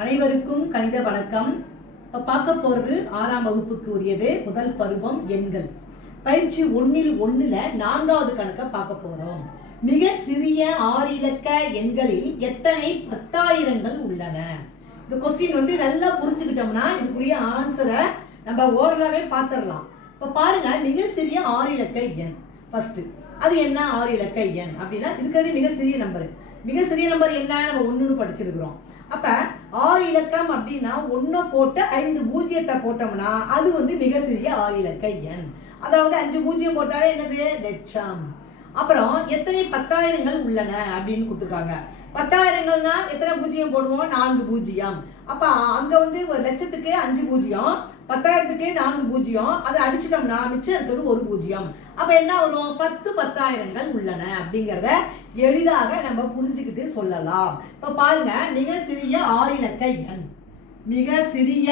அனைவருக்கும் கணித வணக்கம். இப்போ பார்க்க போகிறது 6ஆம் வகுப்புக்கு உரியது முதல் பருவம் எண்கள். பயிற்சி 1ல் 4வது கணக்கை பார்க்க போகிறோம். மிக சிறிய 6 இலக்க எண்களில் எத்தனை பத்தாயிரங்கள் உள்ளன? இந்த கொஸ்டின் நல்லா புரிஞ்சுக்கிட்டோம்னா இதுக்குரிய ஆன்சரை நம்ம ஓரளவே பார்த்துடலாம். இப்போ பாருங்க, மிக சிறிய 6 இலக்க எண் ஃபர்ஸ்ட். அது என்ன 6 இலக்க எண் அப்படின்னா, இதுக்கு மிக சிறிய நம்பர். மிக சிறிய நம்பர் என்ன? நம்ம 1ன்னு படிச்சிருக்கிறோம். அப்ப 6 இலக்கம் அப்படின்னா 1 போட்டு 5 பூஜ்ஜியத்தை போட்டோம்னா அது மிக சிறிய 6 இலக்க எண். அதாவது 5 பூஜ்ஜியம் போட்டாலே என்னது? லட்சம். அப்புறம் எத்தனை பத்தாயிரங்கள் உள்ளன அப்படின்னு கொடுத்துருக்காங்க. பத்தாயிரங்கள்னா எத்தனை பூஜ்ஜியம் போடுவோம்? 4 பூஜ்ஜியம். அப்ப அங்க ஒரு லட்சத்துக்கு 5 பூஜ்ஜியம், 10,000க்கு 4 பூஜ்ஜியம், அதை அடிச்சிட்டோம்னா மிச்சம் இருக்கிறது 1 பூஜ்ஜியம். அப்ப என்ன வரும்? 10 பத்தாயிரங்கள் உள்ளன அப்படிங்கிறத எளிதாக நம்ம புரிஞ்சுக்கிட்டு சொல்லலாம். இப்ப பாருங்க, மிக சிறிய 6 இலக்க எண். மிக சிறிய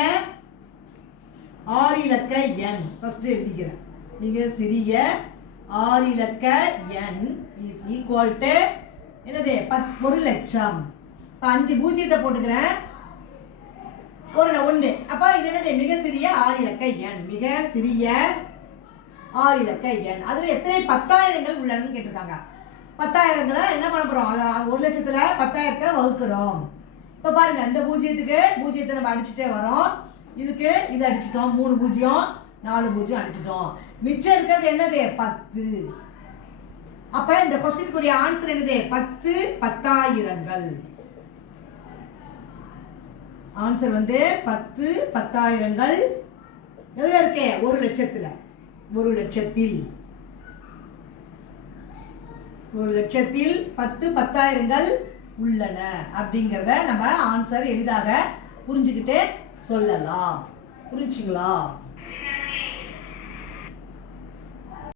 6 இலக்க எண் ஃபர்ஸ்ட் எழுதிக்கிறேன். மிக சிறிய 6 இலக்க எண் இஸ் ஈக்குவல் டு என்னது? 1 லட்சம். இப்போ 5 பூஜ்ஜியத்தை போட்டுக்கிறேன், 1. அப்போ இது என்னது? மிக சிறிய 6 இலக்க எண். மிக சிறிய 6 இலக்க எண். அதுல எத்தனை பத்தாயிரங்கள் உள்ளனன்னு கேட்டிருக்காங்க. பத்தாயிரங்களை என்ன பண்ண போறோம்? 1 லட்சத்துல 10,000த்தை வகுக்கிறோம். இப்போ பாருங்க, இந்த பூஜ்ஜியத்தை நம்ம அடிச்சுட்டே வரோம். இதுக்கு இது அடிச்சிட்டோம், 3 பூஜ்ஜியம், 4 பூஜ்ஜியம் அடிச்சிட்டோம். மிச்சம் இருக்கிறது என்னது? 10. அப்ப இந்த கொஸ்டினுக்குரிய ஆன்சர் என்னது? 10 பத்தாயிரங்கள். ஆன்சர் 10 பத்தாயிரங்கள். எதுல இருக்கே? 1 லட்சத்துல. 1 லட்சத்தில் 10 பத்தாயிரங்கள் உள்ளன அப்படிங்கிறத நம்ம ஆன்சர் எளிதாக புரிஞ்சுக்கிட்டு சொல்லலாம். புரிஞ்சுங்களா?